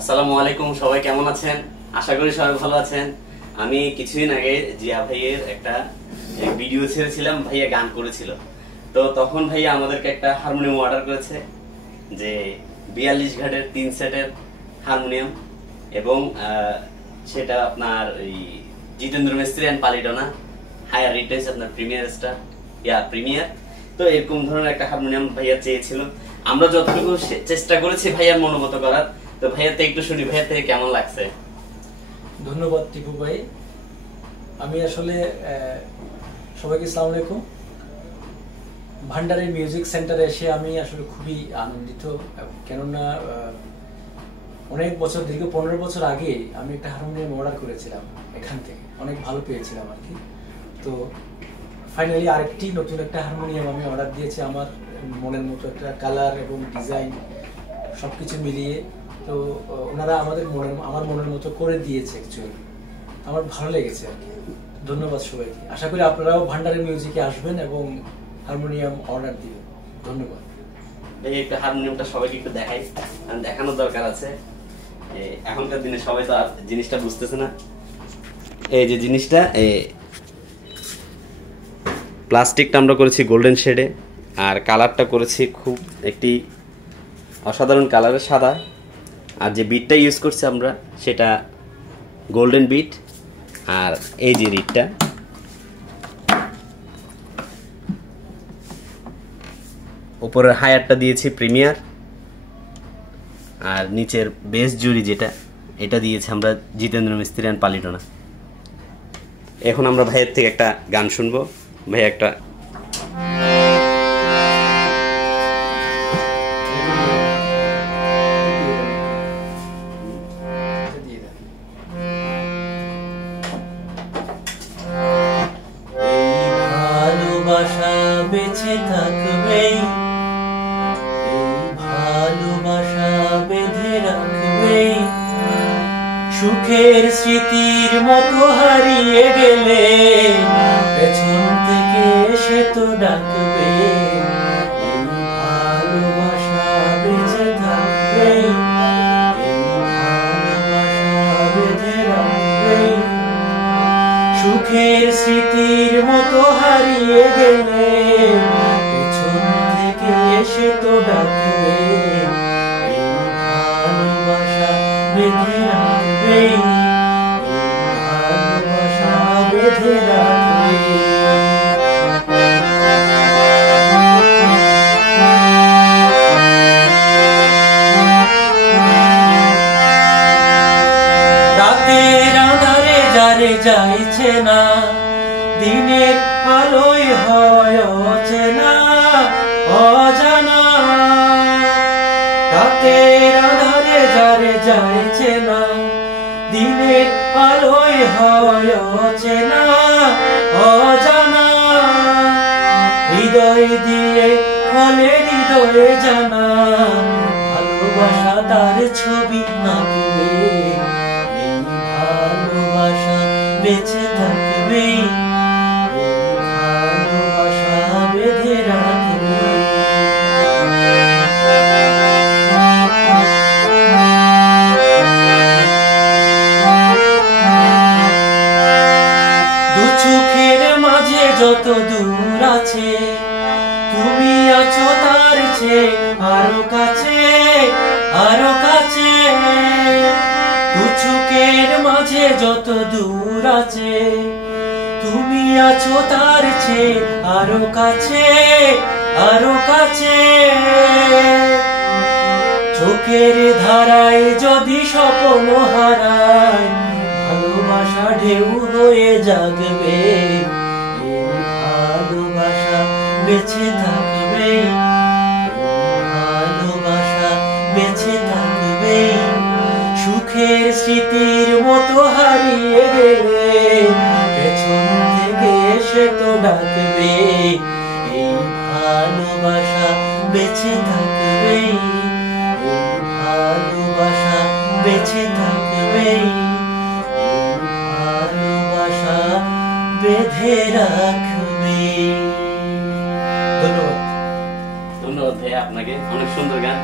আসসালামু আলাইকুম, সবাই কেমন আছেন? আশা করি সবাই ভালো আছেন। আমি কিছুদিন আগে জিয়া ভাইয়ের একটা ভিডিও ছেড়েছিলাম, ভাইয়া গান করেছিল। তো তখন ভাইয়া আমাদেরকে একটা হারমোনিয়াম অর্ডার করেছে, যে 42 ঘাটের 3 সেটের হারমোনিয়াম, এবং সেটা আপনার এই জিতেন্দ্র মিস্ত্রি অ্যান্ড পালিডোনা হায়ার রিটেজ আপনার প্রিমিয়ার স্টার প্রিমিয়ার। তো এরকম ধরনের একটা হারমোনিয়াম ভাইয়া চেয়েছিল। আমরা যতটুকু চেষ্টা করেছি ভাইয়ার মনোগত করার। তো ভাইয়া তো একটু শুনি, ভাইয়া থেকে কেমন লাগছে? ধন্যবাদ টিপু ভাই। আমি আসলে সবাইকে আসসালামু আলাইকুম। ভান্ডারি মিউজিক সেন্টারে এসে আমি আসলে খুবই আনন্দিত, কেননা অনেক বছর, দীর্ঘ 15 বছর আগে আমি একটা হারমোনিয়াম অর্ডার করেছিলাম এখান থেকে, অনেক ভালো পেয়েছিলাম আর কি। তো ফাইনালি আরেকটি নতুন একটা হারমোনিয়াম আমি অর্ডার দিয়েছি, আমার মনের মতো একটা কালার এবং ডিজাইন সবকিছু মিলিয়ে। তো ওনারা আমার মনের মতো করে দিয়েছে। অ্যাকচুয়ালি আমার ভালো লেগেছে আর কি। ধন্যবাদ সবাইকে। আশা করি আপনারাও ভান্ডারি মিউজিকে আসবেন এবং হারমোনিয়াম অর্ডার দিবেন। ধন্যবাদ। এই একটা হারমোনিয়ামটা সবাইকে একটু দেখাই, দেখানোর দরকার আছে। এখনকার দিনে সবাই তো আর জিনিসটা বুঝতেছে না। এই যে জিনিসটা, প্লাস্টিকটা আমরা করেছি গোল্ডেন শেডে, আর কালারটা করেছি খুব একটি অসাধারণ কালারের সাদা। আর যে বিটটা ইউজ করছি আমরা সেটা গোল্ডেন বিট। আর এই যে রিডটা, উপরের হায়ারটা দিয়েছি প্রিমিয়ার, আর নিচের বেস জুড়ি যেটা, এটা দিয়েছি আমরা জিতেন্দ্র মিস্ত্রি অ্যান্ড পালিডোনা। এখন আমরা ভাইয়ের থেকে একটা গান শুনবো। ভাই একটা ভালোবাসা বেঁচে থাকবে, এই ভালোবাসা বেঁধে রাখবে, সুখের স্মৃতির মতো হারিয়ে গেলে পেছন থেকে সে তো ডাকবে। এই ভালোবাসা বেঁচে থাকবে, এই ভালোবাসা বেঁধে রাখবে, সুখের স্মৃতির মতো হারিয়ে গেলে পেছন থেকে এসে তো ডাকবে। এই ভালোবাসা বেঁধে রাখবে, এই ভালোবাসা বেঁধে রাখবে। রাতের আঁধারে যারে যাইছে না, দিনের আলোয় হয় অচেনা অজানা। রাতের আঁধারে যারে যাইছে না, দিনের আলোয় হয় অচেনা অজানা। হৃদয় দিয়ে হলে হৃদয়ে জানা, ভালোবাসা তার ছবি আঁকবে। এই ভালোবাসা বেঁচে থাকবে, এই ভালোবাসা বেঁধে রাখবে। দু চোখের মাঝে যত দূর আছে, তুমি আছো তার চেয়ে আরো কাছে আরো কাছে। দু চোখের মাঝে যত দূর আছে, তুমি আছো তার চেয়ে আরো কাছে আরো কাছে। চোখের ধারায় যদি স্বপ্ন হারায়, ভালোবাসা ঢেউ হয়ে জাগবে। এই ভালোবাসা বেঁচে থাকবে, এই ভালোবাসা বেঁচে থাকবে, সুখের স্মৃতির মতো হারিয়ে গেলে পেছন থেকে এসে তো ডাকবে। এই ভালোবাসা বেঁচে থাকবে, এই ভালোবাসা বেঁচে থাকবে, এই ভালোবাসা বেঁধে রাখবে। ধন্যবাদ। ধন্যবাদ ভাইয়া আপনাকে, অনেক সুন্দর গান।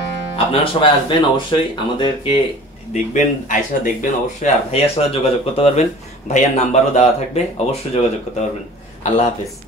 আপনারা সবাই আসবেন অবশ্যই, আমাদেরকে দেখবেন, আয়সা দেখবেন অবশ্যই। আর ভাইয়ার সাথে যোগাযোগ করতে পারবেন, ভাইয়ার নাম্বারও দেওয়া থাকবে, অবশ্যই যোগাযোগ করতে পারবেন। আল্লাহ হাফেজ।